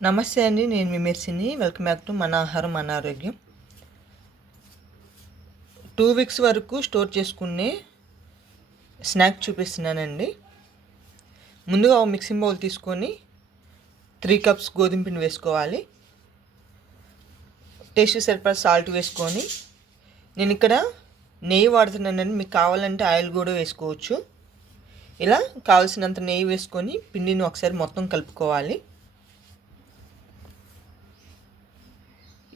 నమస్తే అండి, నేను మీ మెర్సిని. వెల్కమ్ బ్యాక్ టు మన ఆహారం మన ఆరోగ్యం. 2 వీక్స్ వరకు స్టోర్ చేసుకునే స్నాక్ చూపిస్తున్నానండి. ముందుగా ఒక మిక్సింగ్ బౌల్ తీసుకొని 3 కప్స్ గోధుమ పిండి వేసుకోవాలి. టేస్ట్ సరిపడా సాల్ట్ వేసుకొని, నేను ఇక్కడ నెయ్యి వాడుతున్నానండి. మీకు కావాలంటే ఆయిల్ కూడా వేసుకోవచ్చు. ఇలా కావాల్సినంత నెయ్యి వేసుకొని పిండిని ఒకసారి మొత్తం కలుపుకోవాలి.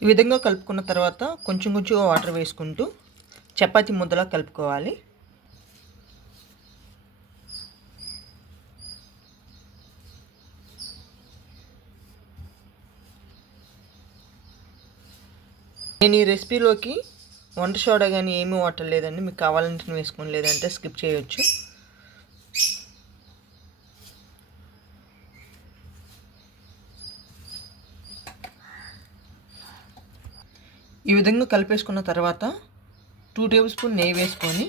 ఈ విధంగా కలుపుకున్న తర్వాత కొంచెం వాటర్ వేసుకుంటూ చపాతీ ముద్దలా కలుపుకోవాలి. నేను ఈ రెసిపీలోకి వంట సోడా కానీ ఏమీ వాడలేదండి. మీకు కావాలంటే వేసుకోండి, లేదంటే స్కిప్ చేయొచ్చు. ఈ విధంగా కలిపేసుకున్న తర్వాత 2 టేబుల్ స్పూన్ నెయ్యి వేసుకొని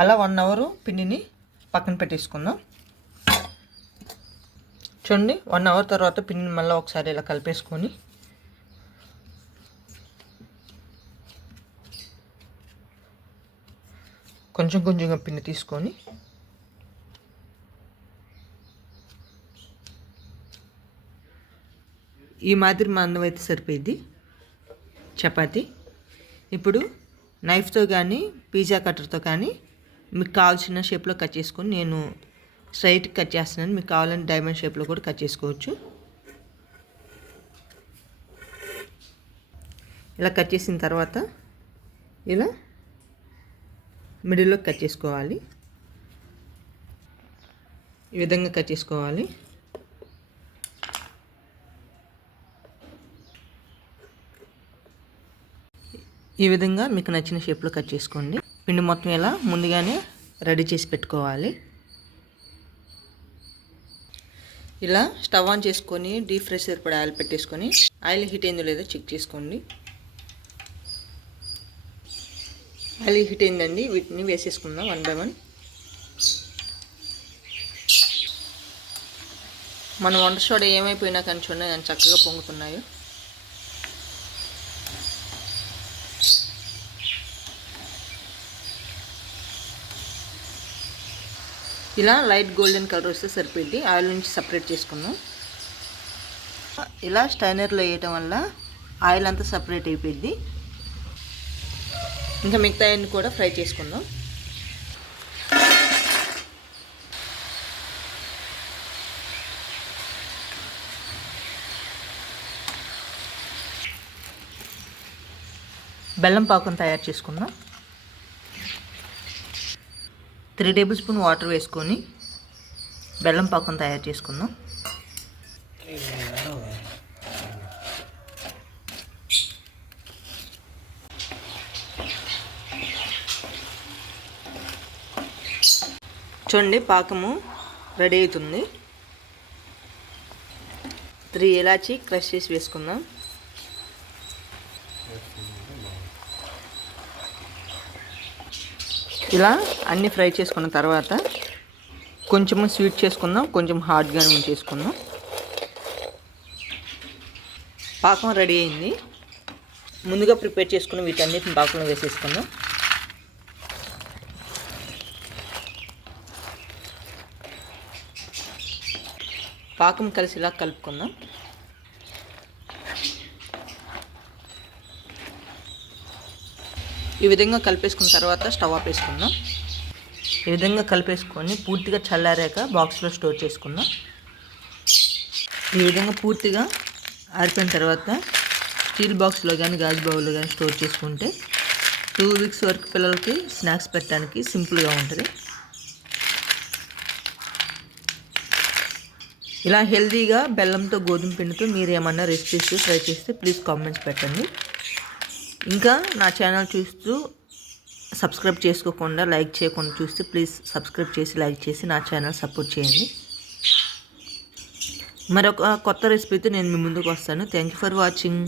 అలా 1 అవర్ పిండిని పక్కన పెట్టేసుకుందాం. చూడండి, 1 అవర్ తర్వాత పిండిని మళ్ళీ ఒకసారి ఇలా కలిపేసుకొని కొంచెంగా పిండి తీసుకొని ఈ మాదిరి మందం అయితే సరిపోయింది చపాతి. ఇప్పుడు నైఫ్తో కానీ పిజ్జా కట్టర్తో కానీ మీకు కావాల్సిన షేప్లో కట్ చేసుకొని, నేను స్ట్రైట్ కట్ చేస్తున్నాను. మీకు కావాలంటే డైమండ్ షేప్లో కూడా కట్ చేసుకోవచ్చు. ఇలా కట్ చేసిన తర్వాత ఇలా మిడిల్లో కట్ చేసుకోవాలి. ఈ విధంగా కట్ చేసుకోవాలి. ఈ విధంగా మీకు నచ్చిన షేప్లో కట్ చేసుకోండి. పిండి మొత్తం ఇలా ముందుగానే రెడీ చేసి పెట్టుకోవాలి. ఇలా స్టవ్ ఆన్ చేసుకొని డీప్ ఫ్రై సరిపడా ఆయిల్ పెట్టేసుకొని, ఆయిల్ హీట్ అయిందో లేదో చెక్ చేసుకోండి. ఆయిల్ హీట్ అయిందండి. వీటిని వేసేసుకుందాం 1 by 1. మన వంట సోడా ఏమైపోయినా కానీ చూడండి కానీ చక్కగా పొంగుతున్నాయో. ఇలా లైట్ గోల్డెన్ కలర్ వస్తే సరిపోయింది. ఆయిల్ నుంచి సపరేట్ చేసుకుందాం. ఇలా స్టైనర్లో వేయటం వల్ల ఆయిల్ అంతా సపరేట్ అయిపోయింది. ఇంకా మిగతా అన్ని కూడా ఫ్రై చేసుకుందాం. బెల్లం పాకం తయారు చేసుకుందాం. 3 టేబుల్ స్పూన్ వాటర్ వేసుకొని బెల్లం పాకం తయారు చేసుకుందాం. చూడండి, పాకము రెడీ అవుతుంది. 3 ఇలాచీ క్రష్ చేసి వేసుకుందాం. ఇలా అన్నీ ఫ్రై చేసుకున్న తర్వాత కొంచెం స్వీట్ చేసుకుందాం, కొంచెం హార్డ్గా చేసుకుందాం. పాకం రెడీ అయింది. ముందుగా ప్రిపేర్ చేసుకున్న వీటన్నిటిని పాకంలో వేసేసుకుందాం. పాకం కలిసి ఇలా కలుపుకుందాం. ఈ విధంగా కలిపేసుకున్న తర్వాత స్టవ్ ఆపేసుకుందాం. ఈ విధంగా కలిపేసుకొని పూర్తిగా చల్లారాక బాక్స్లో స్టోర్ చేసుకుందాం. ఈ విధంగా పూర్తిగా ఆరిపోయిన తర్వాత స్టీల్ బాక్స్లో కానీ గాజు బౌల్లో కానీ స్టోర్ చేసుకుంటే 2 వీక్స్ వరకు పిల్లలకి స్నాక్స్ పెట్టడానికి సింపుల్గా ఉంటుంది. ఇలా హెల్తీగా బెల్లంతో గోధుమ పిండితో మీరు ఏమన్నా రెసిపీస్ ట్రై చేస్తే ప్లీజ్ కామెంట్స్ పెట్టండి. ఇంకా నా ఛానల్ చూస్తూ సబ్స్క్రైబ్ చేసుకోకుండా లైక్ చేయకుండా చూస్తే ప్లీజ్ సబ్స్క్రైబ్ చేసి లైక్ చేసి నా ఛానల్ సపోర్ట్ చేయండి. మరొక కొత్త రెసిపీతో నేను మీ ముందుకు వస్తాను. Thank you for watching.